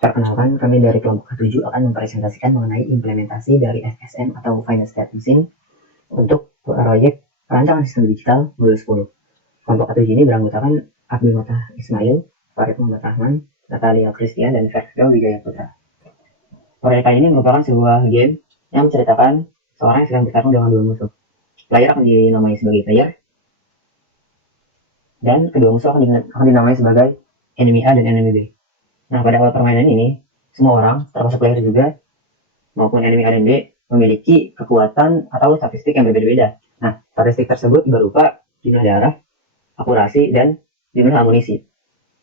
Perkenalkan, kami dari kelompok ke-7 akan mempresentasikan mengenai implementasi dari FSM atau Final State Machine untuk proyek rancangan sistem digital modul 10. Kelompok ke-7 ini beranggotakan Abdul Matah Ismail, Farid Muhammad Rahman, Natalia Christian, dan Ferdo Wijaya Putra. Proyek kali ini merupakan sebuah game yang menceritakan seorang yang sedang bertarung dengan dua musuh. Player akan dinamai sebagai player, dan kedua musuh akan dinamai sebagai enemy A dan enemy B. Nah, pada awal permainan ini, semua orang, termasuk player juga, maupun enemy A dan B, memiliki kekuatan atau statistik yang berbeda-beda. Nah, statistik tersebut berupa jumlah darah, akurasi, dan jumlah amunisi.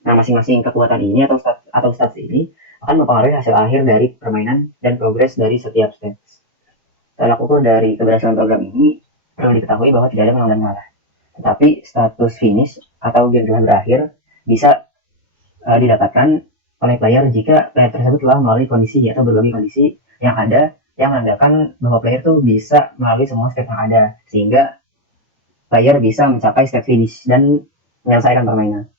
Nah, masing-masing kekuatan ini atau stats ini akan mempengaruhi hasil akhir dari permainan dan progres dari setiap stage. Tolak ukur dari keberhasilan program ini perlu diketahui bahwa tidak ada menang dan kalah. Tetapi status finish atau game telah berakhir bisa didapatkan oleh player jika player tersebut telah melalui kondisi atau berbagai kondisi yang ada yang menandakan bahwa player tuh bisa melalui semua step yang ada, sehingga player bisa mencapai step finish dan menyelesaikan permainan.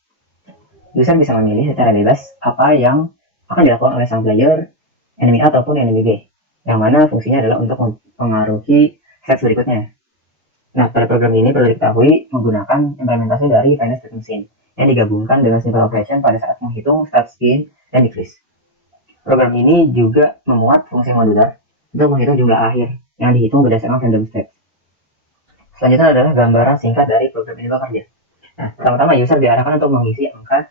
User bisa memilih secara bebas apa yang akan dilakukan oleh sang player, enemy A ataupun enemy B, yang mana fungsinya adalah untuk mempengaruhi steps berikutnya. Nah, pada program ini perlu diketahui menggunakan implementasi dari Final State Machine yang digabungkan dengan simple operation pada saat menghitung start, skin, dan decrease. Program ini juga memuat fungsi modular untuk menghitung jumlah akhir yang dihitung berdasarkan random steps. Selanjutnya adalah gambaran singkat dari program ini bekerja. Nah, pertama-tama user diarahkan untuk mengisi angka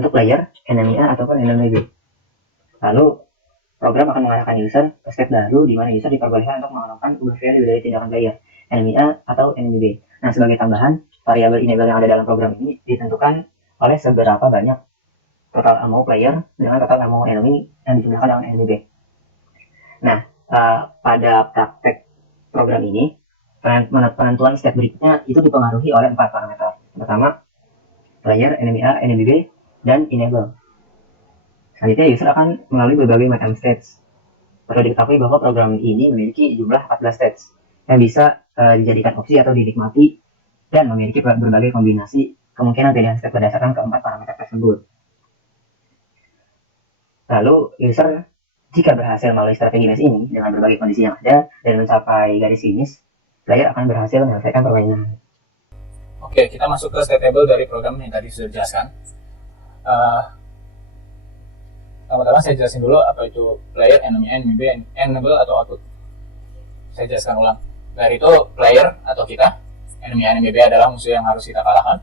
untuk player, enemy A ataupun enemy B. Lalu, program akan mengarahkan user ke step baru di mana user diperbolehkan untuk mengeluarkan ubah value dari tindakan player, enemy A atau enemy B. Nah, sebagai tambahan, variabel enable yang ada dalam program ini ditentukan oleh seberapa banyak total ammo player dengan total ammo enemy yang dijumlahkan dengan enemy B. Nah, pada praktek program ini, penentuan step berikutnya itu dipengaruhi oleh 4 parameter. Pertama, player, enemy A, enemy B, dan enable. Selanjutnya, user akan melalui berbagai macam stage. Perlu diketahui bahwa program ini memiliki jumlah 14 stage yang bisa dijadikan opsi atau dinikmati dan memiliki berbagai kombinasi kemungkinan pilihan step berdasarkan keempat parameter tersebut. Lalu, user jika berhasil melalui strategi mes ini dengan berbagai kondisi yang ada dan mencapai garis finish, player akan berhasil menyelesaikan permainan. Oke, kita masuk ke state table dari program yang tadi sudah dijelaskan. Pertama-tama saya jelasin dulu apa itu player, enemy B, enable atau output. Saya jelaskan ulang. Dari itu player atau kita, enemy B adalah musuh yang harus kita kalahkan.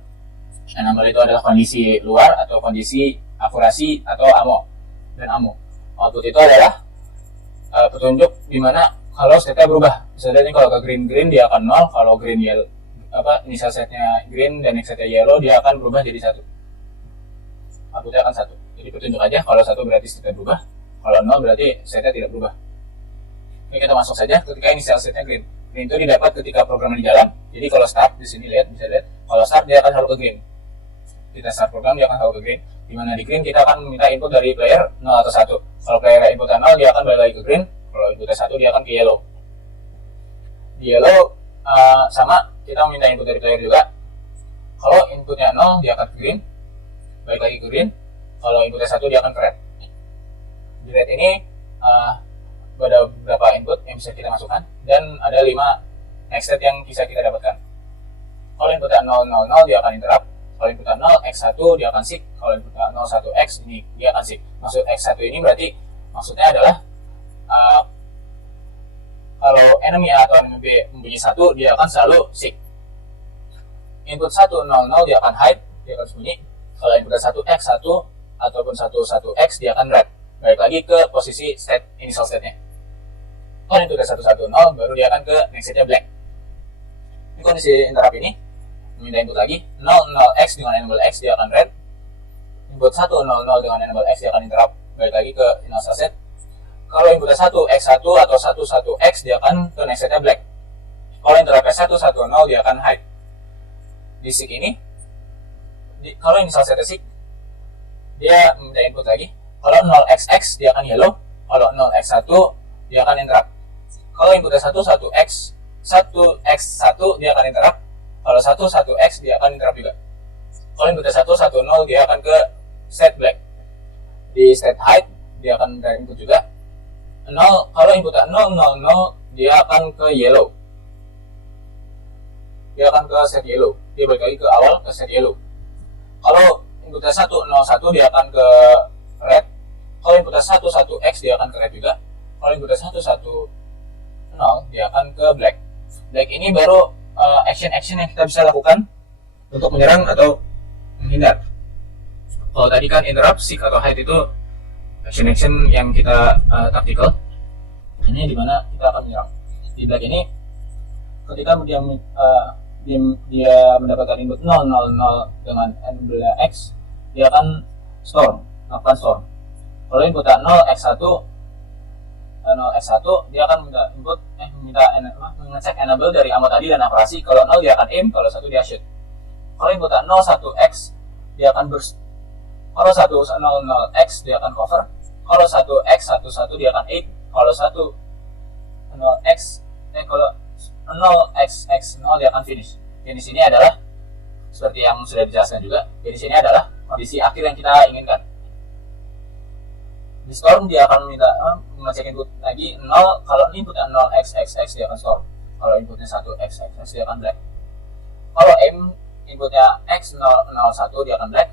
Enable itu adalah kondisi luar atau kondisi akurasi atau ammo dan ammo. Output itu adalah petunjuk di mana kalau state-nya berubah. Misalnya ini kalau ke green dia akan 0, kalau green yellow initial set-nya green dan next set-nya yellow dia akan berubah jadi 1. Outputnya akan 1. Jadi petunjuk aja, kalau 1 berarti state-nya berubah, kalau 0 berarti state-nya tidak berubah. Oke, kita masuk saja ketika initial set-nya green. Green itu didapat ketika program di jalan. Jadi kalau start di sini bisa lihat, kalau start dia akan selalu ke green. Kita start program dia akan selalu ke green. Di mana di green kita akan meminta input dari player 0 atau 1. Kalau player inputnya 0 dia akan balik lagi ke green. Kalau inputnya 1 dia akan ke yellow. Di yellow sama kita meminta input dari player juga. Kalau inputnya 0 dia akan ke green, balik lagi ke green. Kalau inputnya 1 dia akan ke red. Di red ini ada beberapa input yang bisa kita masukkan dan ada 5 next step yang bisa kita dapatkan. Kalau inputnya 000 dia akan interrupt. Kalau inputnya 0x1 dia akan seek. Kalau inputnya 01x ini dia akan seek. Maksud x1 ini berarti maksudnya adalah kalau enemy A atau enemy B mempunyai 1 dia akan selalu seek. Input 100 dia akan hide, dia akan sembunyi. Kalau inputnya 1x1 ataupun 11x dia akan red. Balik lagi ke posisi initial state-nya. Kalau inputnya 110 baru dia akan ke next state-nya black. Ini kondisi interrupt ini meminta input lagi 00x dengan enable x dia akan red. Input 100 dengan enable x dia akan interrupt, balik lagi ke initial state. Kalau inputnya 1x1 atau 11x dia akan ke next state-nya black. Kalau interruptnya 110 dia akan hide. Di seek ini kalau initial state seek dia meminta input lagi. Kalau 0xx dia akan yellow. Kalau 0x1 dia akan interrupt. Kalau inputnya 11x 1x1 dia akan interrupt. Kalau 11x dia akan interrupt juga. Kalau inputnya 110 dia akan ke state black. Di state hide dia akan minta input juga. 0, kalau inputnya 0, 0, 0, dia akan ke yellow. Dia akan ke set yellow. Dia balik lagi ke awal ke set yellow. Kalau inputnya 1, 0, 1, dia akan ke red. Kalau inputnya 1, 1, X, dia akan ke red juga. Kalau inputnya 1, 1, 0, dia akan ke black. Black ini baru action-action yang kita bisa lakukan untuk menyerang atau menghindar. Kalau tadi kan interrupt, seek, atau hide itu action-action yang kita tactical. Ini dimana kita akan menyerang. Di black ini, ketika dia mendapatkan input 0, 0, 0 dengan enable X, dia akan melakukan store. Kalau inputnya 0x1, 0x1, dia akan mengecek enable dari ammo tadi dan operasi. Kalau 0 dia akan aim, kalau 1 dia shoot. Kalau inputnya 0, 1x, dia akan burst. Kalau 1, 0, 0x, dia akan cover. Kalau 1x, 1, 1, dia akan aim. Kalau 0xx 0, dia akan finish. Finish ini adalah seperti yang sudah dijelaskan juga. Finish ini adalah kondisi akhir yang kita inginkan. Di storm dia akan mengecek input lagi 0. Kalau inputnya 0xxx, dia akan storm. Kalau inputnya 1xxx, dia akan black. Kalau aim inputnya x 001, dia akan black.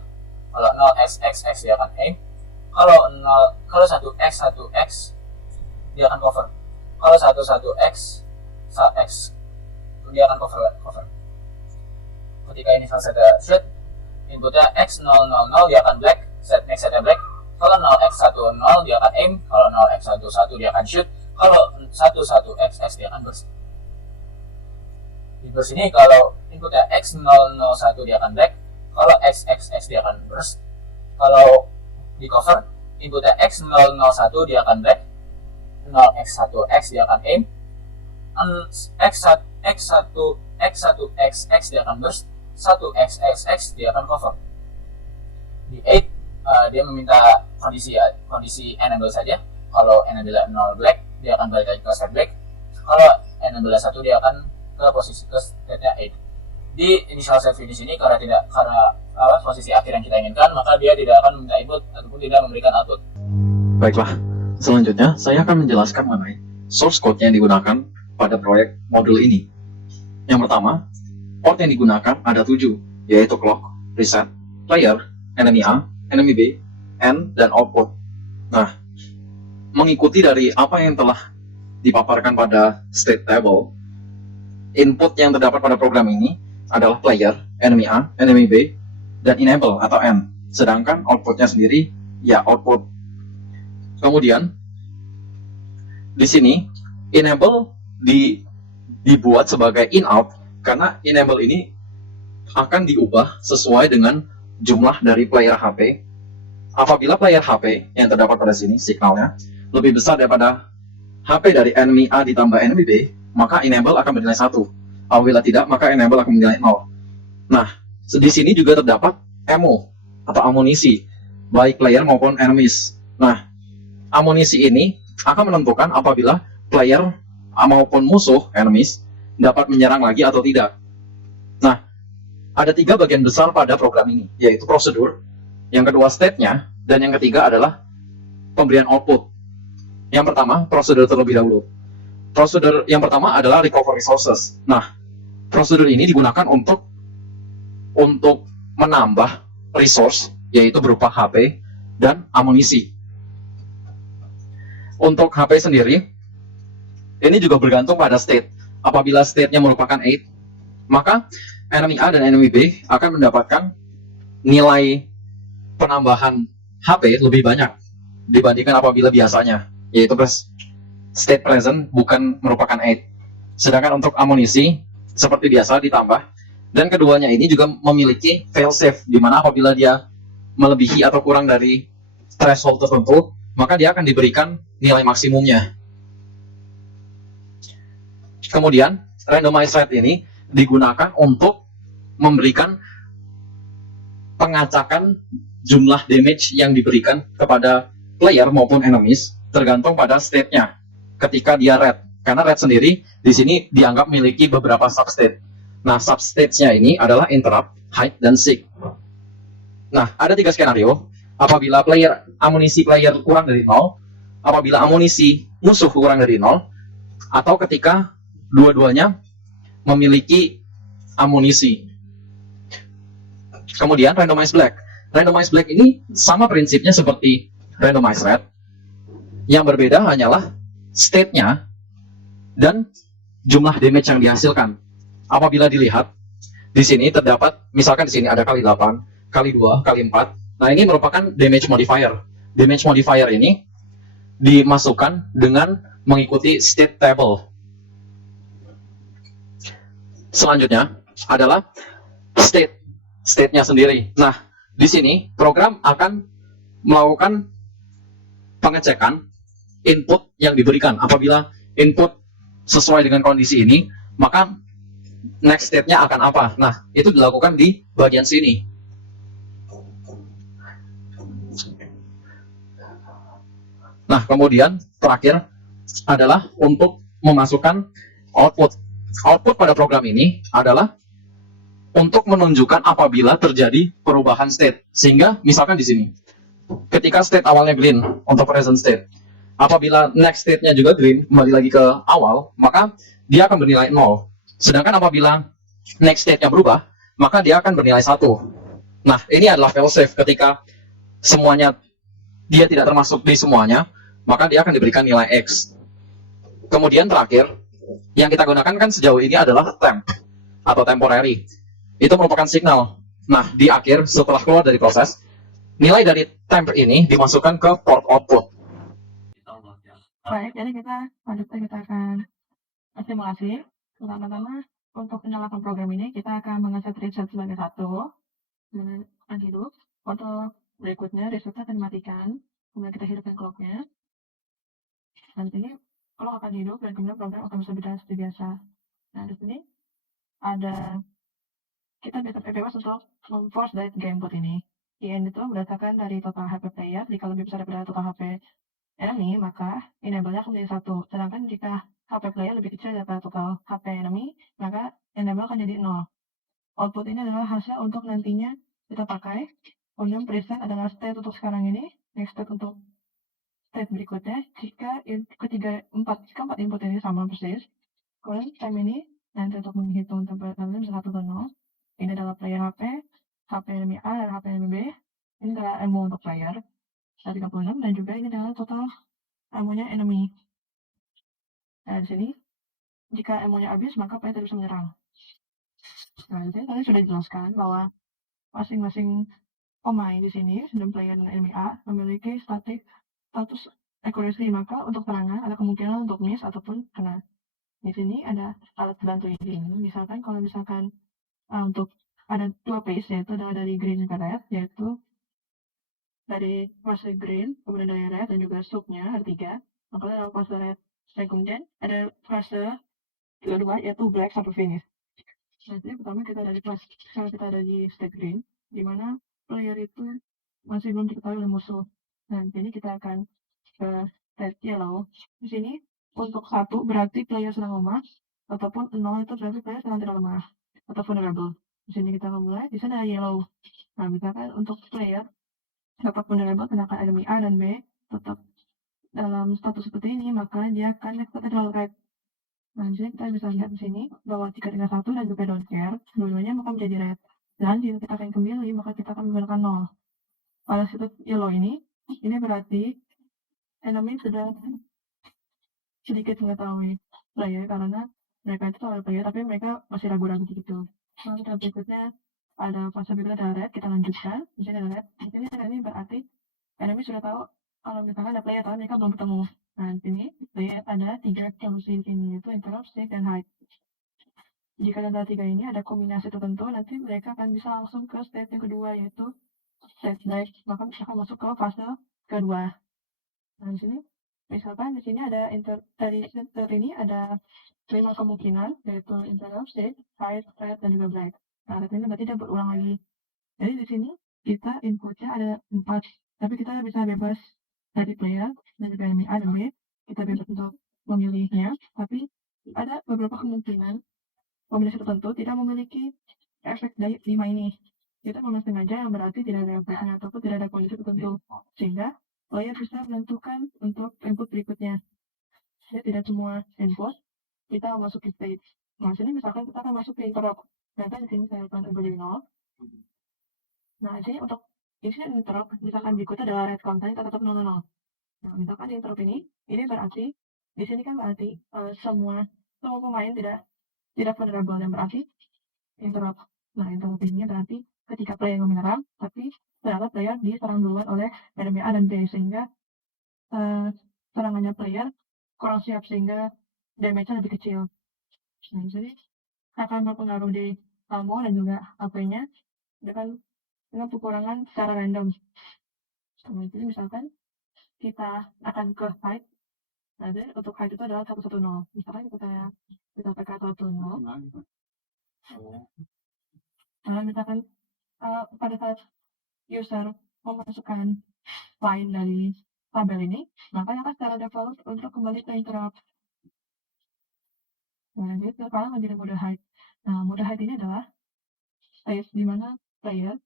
Kalau 0xxx, dia akan aim. Kalau 1x1x, dia akan cover. Kalau 11x dia akan cover. Ketika ini selesai shoot, inputnya x000, dia akan black. Next setnya black. Kalau 0x10, dia akan aim. Kalau 0x11, dia akan shoot. Kalau 11xx, dia akan burst. Di burst ini kalau inputnya x001, dia akan black. Kalau xxx, dia akan burst. Kalau di cover, inputnya x001, dia akan black. 0x1x, dia akan aim. x1xx, dia akan burst. 1xxx, dia akan cover. Di 8, dia meminta kondisi enable saja. Kalau enable 0 black, dia akan balik lagi ke set black. Kalau enable 1, dia akan ke posisi ke state-nya 8. Di initial set finish ini karena posisi akhir yang kita inginkan, maka dia tidak akan meminta input ataupun tidak memberikan output. Baiklah, selanjutnya saya akan menjelaskan mengenai source code yang digunakan pada proyek modul ini. Yang pertama, port yang digunakan ada 7, yaitu clock, reset, player, enemy A, enemy B, N, dan output. Nah, mengikuti dari apa yang telah dipaparkan pada state table, input yang terdapat pada program ini adalah player, enemy A, enemy B, dan enable atau N. Sedangkan outputnya sendiri ya output. Kemudian di sini enable dibuat sebagai in-out karena enable ini akan diubah sesuai dengan jumlah dari player HP. Apabila player HP yang terdapat pada sini signalnya lebih besar daripada HP dari enemy A ditambah enemy B, maka enable akan bernilai 1. Apabila tidak, maka enable akan bernilai 0. Nah, di sini juga terdapat ammo atau amunisi baik player maupun enemies. Nah, amunisi ini akan menentukan apabila player maupun musuh enemies dapat menyerang lagi atau tidak. Nah, ada 3 bagian besar pada program ini, yaitu prosedur, yang kedua state-nya, dan yang ketiga adalah pemberian output. Yang pertama, prosedur terlebih dahulu. Prosedur yang pertama adalah recover resources. Nah, prosedur ini digunakan untuk menambah resource, yaitu berupa HP dan amunisi. Untuk HP sendiri, ini juga bergantung pada state. Apabila state-nya merupakan 8, maka enemy A dan enemy B akan mendapatkan nilai penambahan HP lebih banyak dibandingkan apabila biasanya, yaitu state present bukan merupakan 8. Sedangkan untuk amunisi seperti biasa ditambah, dan keduanya ini juga memiliki failsafe, di mana apabila dia melebihi atau kurang dari threshold tertentu, maka dia akan diberikan nilai maksimumnya. Kemudian randomized rate ini digunakan untuk memberikan pengacakan jumlah damage yang diberikan kepada player maupun enemies tergantung pada state-nya ketika dia red. Karena red sendiri di sini dianggap memiliki beberapa substate. Nah, substate-nya ini adalah interrupt, hide, dan seek. Nah, ada 3 skenario. apabila amunisi player kurang dari 0, apabila amunisi musuh kurang dari 0, atau ketika dua-duanya memiliki amunisi. Kemudian randomize black. Randomize black ini sama prinsipnya seperti randomize red. Yang berbeda hanyalah state-nya dan jumlah damage yang dihasilkan. Apabila dilihat, di sini terdapat, misalkan di sini ada kali 8, kali 2, kali 4. Nah, ini merupakan damage modifier. Damage modifier ini dimasukkan dengan mengikuti state table. Selanjutnya adalah state-nya sendiri. Nah, di sini program akan melakukan pengecekan input yang diberikan. Apabila input sesuai dengan kondisi ini, maka next state-nya akan apa? Nah, itu dilakukan di bagian sini. Nah, kemudian terakhir adalah untuk memasukkan output. Output pada program ini adalah untuk menunjukkan apabila terjadi perubahan state. Sehingga misalkan di sini, ketika state awalnya green untuk present state, apabila next state-nya juga green, kembali lagi ke awal, maka dia akan bernilai 0. Sedangkan apabila next state-nya berubah, maka dia akan bernilai 1. Nah, ini adalah failsafe. Ketika semuanya dia tidak termasuk di semuanya, maka dia akan diberikan nilai X. Kemudian terakhir, yang kita gunakan kan sejauh ini adalah temp atau temporary. Itu merupakan signal. Nah, di akhir setelah keluar dari proses, nilai dari temp ini dimasukkan ke port output. Baik, jadi kita akan simulasi. Pertama-tama untuk menyalakan program ini kita akan mengeset reset sebagai 1, kemudian akan hidup. Untuk berikutnya resetnya akan dimatikan, kemudian kita hidupkan clocknya. Nanti clock akan hidup dan kemudian program akan bisa berjalan seperti biasa. Nah, di sini ada kita bisa bebas untuk memforce dari tiga input ini. IN itu berdasarkan dari total HP player. Jika lebih besar daripada total HP enemy, maka enable-nya akan menjadi 1. Sedangkan jika HP player lebih kecil daripada total HP enemy, maka enable akan jadi 0. Output ini adalah hasil untuk nantinya kita pakai. Kemudian preset adalah state untuk sekarang ini, next state untuk state berikutnya. Jika empat input ini sama persis, kemudian time ini nanti untuk menghitung temperaturnya bisa 1 atau 0. Ini adalah player HP enemy A dan HP enemy B. Ini adalah ammo untuk player 36, dan juga ini adalah total ammo-nya enemy. Nah, di sini jika ammo-nya habis, maka player tidak bisa menyerang. Nah, di sini tadi sudah dijelaskan bahwa masing-masing pemain di sini, dan player dan enemy A, memiliki status accuracy, maka untuk serangan ada kemungkinan untuk miss ataupun kena. Di sini ada alat bantu ini. Misalkan kalau untuk ada 2 phase, yaitu dari green ke red, yaitu dari fase green, kemudian dari red, dan juga subnya ada 3. Maka ada fase red, dan kemudian ada fase kedua, yaitu black sampai finish. Jadi pertama sekarang kita ada di state green, di mana player itu masih belum diketahui oleh musuh. Nah, jadi kita akan ke state yellow. Di sini untuk 1 berarti player sedang lemah, ataupun 0 itu berarti player sedang tidak lemah atau vulnerable. Di sini kita akan mulai, di sana ada yellow. Nah, misalkan untuk player dapat vulnerable, sedangkan enemy A dan B tetap dalam status seperti ini, maka dia akan next adalah red. Nah, jadi kita bisa lihat di sini bahwa jika dengan 1 dan juga don't care, dua-duanya maka menjadi red. Dan jika kita akan kembali, maka kita akan menggunakan 0. Pada status yellow ini berarti enemy sudah sedikit mengetahui player, karena mereka itu tahu player, tapi mereka masih ragu-ragu gitu. Nah, kita berikutnya ada fase berikutnya ada red, kita lanjutkan. Di sini ada red. Di sini ini berarti enemy sudah tahu kalau misalkan ada player, tapi mereka belum ketemu. Nah, di sini player ada 3 solusi ini, yaitu interrupt, save, dan hide. Jika antara 3 ini ada kombinasi tertentu, nanti mereka akan bisa langsung ke state yang kedua, yaitu state dive, maka akan masuk ke fase kedua. Nah, di sini misalkan di sini ada dari ini ada 5 kemungkinan, yaitu interrupt, state, hide, red, dan juga black. Nah, red ini berarti dia berulang lagi. Jadi di sini kita inputnya ada 4, tapi kita bisa bebas dari player dan juga enemy A dan B. Kita bebas untuk memilihnya, tapi ada beberapa kemungkinan kombinasi tertentu tidak memiliki efek dari 5 ini. kita memang sengaja yang berarti tidak ada efeknya ataupun tidak ada kondisi tertentu, sehingga player bisa menentukan untuk input berikutnya. Jadi tidak semua input kita masukin stage. Nah, sini misalkan kita akan masuk ke interrupt. Nah, di sini saya akan menjadi 0. Nah, di sini untuk isinya interrupt, misalkan berikutnya adalah red content, kita tetap 000. Nah, misalkan di interrupt ini berarti di sini kan berarti semua pemain tidak vulnerable, dan berarti interrupt. Nah, interrupt ini berarti ketika player yang menyerang, tapi ternyata player diserang duluan oleh enemy A dan B, sehingga serangannya player kurang siap, sehingga damage-nya lebih kecil. Nah, jadi akan berpengaruh di ammo dan juga AP-nya dengan kekurangan secara random. Nah, jadi misalkan kita akan ke hide. Nah, jadi untuk hide itu adalah 110. Misalkan kita pakai 110. Nah, misalkan pada saat user memasukkan line dari tabel ini, maka akan secara default untuk kembali ke interrupt. Nah, jadi sekarang menjadi mode hide. Nah, mode hide ini adalah stage di mana player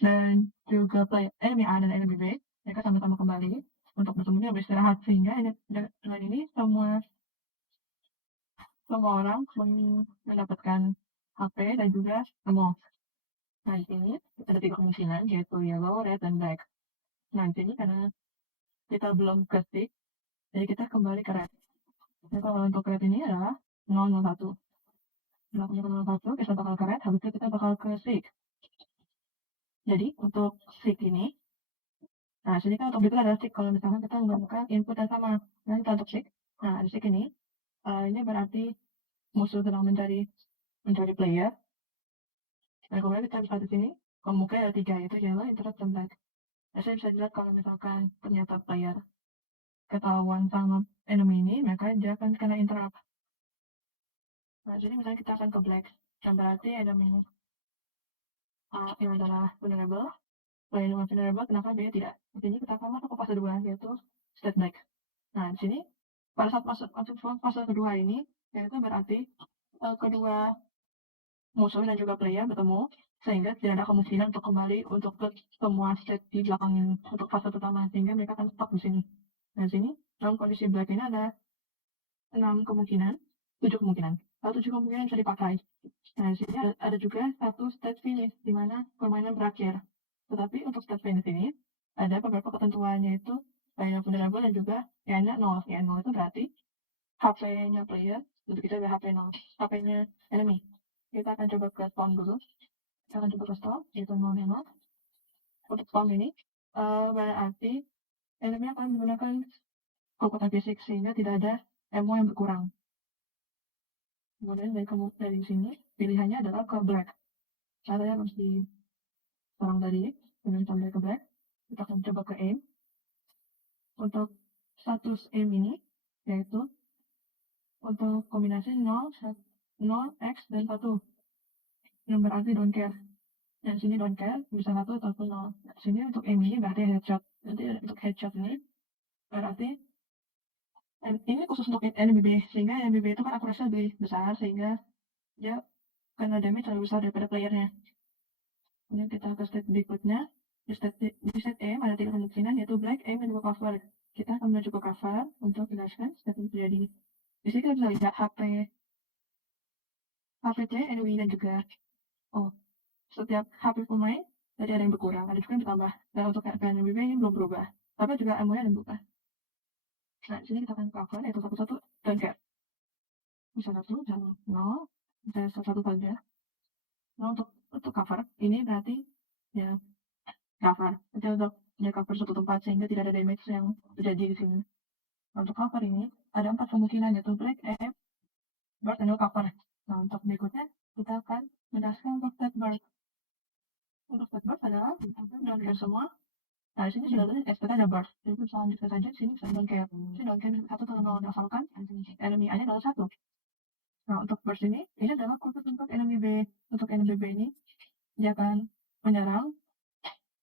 dan juga player enemy A dan enemy B mereka sama-sama kembali untuk bersembunyi dan beristirahat, sehingga dengan ini semua orang mendapatkan HP dan juga ammo. Nah, di sini ada 3 kemungkinan, yaitu yellow, red, dan black. Nah, di sini karena kita belum ke stick, jadi kita kembali ke red. Jadi kalau untuk red ini adalah 001. Nah, 001 kita bakal ke red, habis itu kita bakal ke stick. Jadi untuk stick ini, nah sini kan untuk berikut adalah stick. Kalau misalkan kita menggunakan input yang sama, nah kita untuk stick. Nah, di stick ini berarti musuh sedang mencari player. Dan kemudian kita bisa di sini, kemungkinan ada 3, yaitu yellow, interrupt, dan black. Nah, saya bisa lihat kalau misalkan ternyata player ketahuan sama enemy ini, maka dia akan kena interrupt. Nah, jadi misalnya kita akan ke black, yang berarti enemy yang adalah vulnerable. Player yang vulnerable, kenapa B tidak? Di sini kita akan masuk ke fase 2, yaitu state black. Nah, di sini pada saat masuk fase kedua ini, yaitu berarti kedua musuh dan juga player bertemu, sehingga tidak ada kemungkinan untuk kembali untuk ke semua state di belakang ini untuk fase pertama, sehingga mereka akan stuck di sini. Nah, di sini dalam kondisi black ini ada 7 kemungkinan bisa dipakai. Nah, di sini ada juga satu state finish di mana permainan berakhir. Tetapi untuk state finish ini ada beberapa ketentuan, yaitu player vulnerable dan juga YN 0. YN 0 itu berarti HP-nya player, untuk kita ada HP 0, HP-nya enemy. Kita akan coba ke spawn dulu. Kita akan coba ke spawn, yaitu 0. Untuk spawn ini, berarti enemy akan menggunakan kekuatan fisik, sehingga tidak ada ammo yang berkurang. Kemudian dari sini, pilihannya adalah ke black. Caranya harus diserang tadi, kemudian sampai ke black. Kita akan coba ke aim. Untuk status aim ini, yaitu untuk kombinasi 0, X, dan 1. Yang berarti don't care. Dan sini don't care, bisa 1 ataupun 0. Nah, sini untuk aim ini berarti headshot. Nanti untuk headshot ini, berarti ini khusus untuk enemy B, sehingga enemy B itu kan akurasinya lebih besar, sehingga dia kena damage lebih besar daripada playernya. Kemudian kita ke step berikutnya. Di step aim ada 3 kemungkinan, yaitu black, aim, dan juga cover. Kita akan menuju ke cover untuk menjelaskan step ini terjadi. Di sini kita bisa lihat HP enemy dan juga setiap HP pemain tadi ada yang berkurang, ada juga yang bertambah. Dan untuk enemy B ini belum berubah, tapi juga ammo-nya ada yang berubah. Nah, di sini kita akan cover, yaitu 1 don't care. Bisa 1 dan 0, bisa 1 saja. Nah, untuk cover ini berarti ya cover. Itu untuk cover suatu tempat sehingga tidak ada damage yang terjadi di sini. Untuk cover ini ada 4 kemungkinan, yaitu black, aim, burst, dan cover. Nah, untuk berikutnya kita akan menjelaskan untuk state burst. Untuk state burst adalah don't care semua. Nah, di sini sudah tulis SPT ada burst. Jadi bisa lanjutkan saja. Di sini bisa don't care. Di sini don't care 1 kalau asalkan enemy A-nya adalah 1. Nah, untuk burst ini adalah khusus untuk enemy B. Untuk enemy B ini dia akan menyerang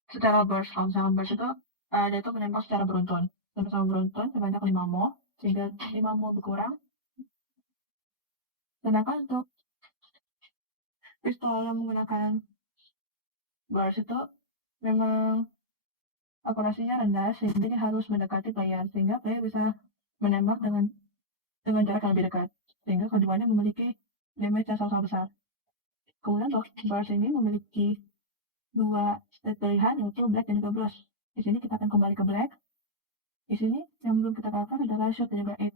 secara burst. Kalau misalnya burst itu dia itu menembak secara beruntun. Sama beruntun sebanyak 5 mol, sehingga 5 mol berkurang. Sedangkan untuk pistol yang menggunakan bars itu memang akurasinya rendah sehingga dia harus mendekati player sehingga player bisa menembak dengan jarak yang lebih dekat sehingga keduanya memiliki damage yang sama-sama besar. Kemudian untuk bars ini memiliki dua state pilihan yaitu black dan juga blush. Di sini kita akan kembali ke black. Di sini yang belum kita kalahkan adalah shoot dan juga 8.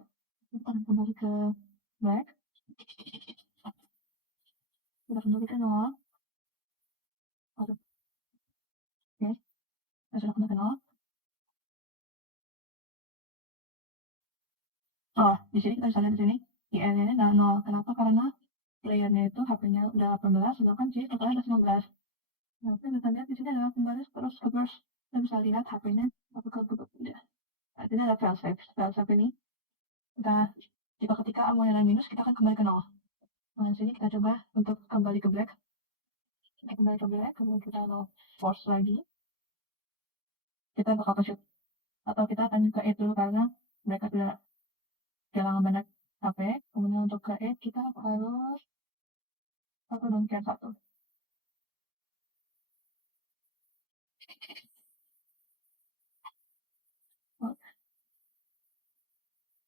Kita akan kembali ke black. Kita kembali ke 0. Oke, kita sudah kembali ke 0. Oh, di sini kita bisa lihat di sini IN-nya adalah 0. Kenapa? Karena playernya itu HP-nya udah 18, sedangkan sini totalnya ada 19. Nah, kita bisa lihat di sini adalah pembaris terus ke burst. Kita bisa lihat HP-nya apakah berubah tidak. Nah, ini ada fail safe. Fail safe ini jika ketika ammonia minus kita akan kembali ke 0. Nah, di sini kita coba untuk kembali ke black. Kita kembali ke black, kemudian kita mau force lagi. Kita bakal ke shoot. Atau kita akan ke 8 dulu karena mereka tidak kehilangan banyak HP. Kemudian untuk ke 8 kita harus satu dongker satu.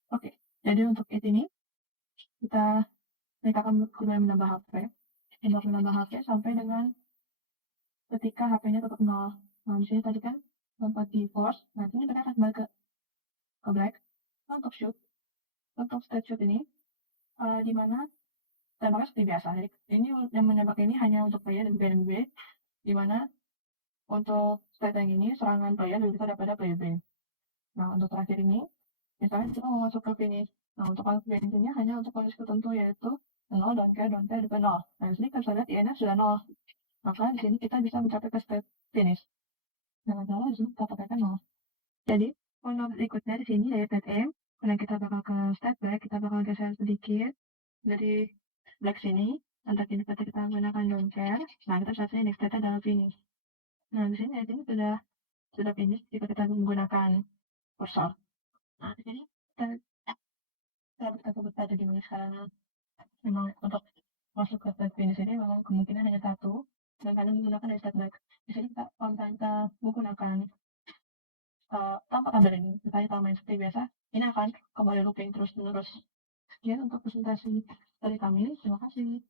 Oke, jadi untuk 8 ini mereka akan kemudian menambah HP. Untuk menambah HP sampai dengan ketika HP-nya tetap 0. Nah, di sini tadi kan tempat di force. Nah, ini mereka akan kembali ke black. Untuk shoot, untuk state shoot ini, di mana tembaknya seperti biasa. Jadi ini yang menembak ini hanya untuk player dan B, di mana untuk state yang ini serangan player lebih besar daripada player B. Nah, untuk terakhir ini, misalnya kita mau masuk ke finish. Nah, untuk finish-nya hanya untuk kondisi tertentu yaitu 0, don't care, juga 0. Nah, di sini kita bisa lihat IN-nya sudah 0. Maka di sini kita bisa mencapai ke state finish. Dengan cara di sini kita pakaikan 0. Jadi, untuk berikutnya di sini dari state aim, kemudian kita bakal ke state black, kita bakal geser sedikit dari black sini. Untuk ini kita menggunakan don't care. Nah, kita bisa sini next state adalah finish. Nah, di sini sudah finish jika kita menggunakan cursor. Nah, di sini kita betul-betul ada di finish karena memang untuk masuk ke state finish ini memang kemungkinan hanya satu dan kalian menggunakan dari state black. Di sini kalau kita menggunakan tanpa tabel ini, misalnya kalau main seperti biasa, ini akan kembali looping terus menerus. Sekian untuk presentasi dari kami. Terima kasih.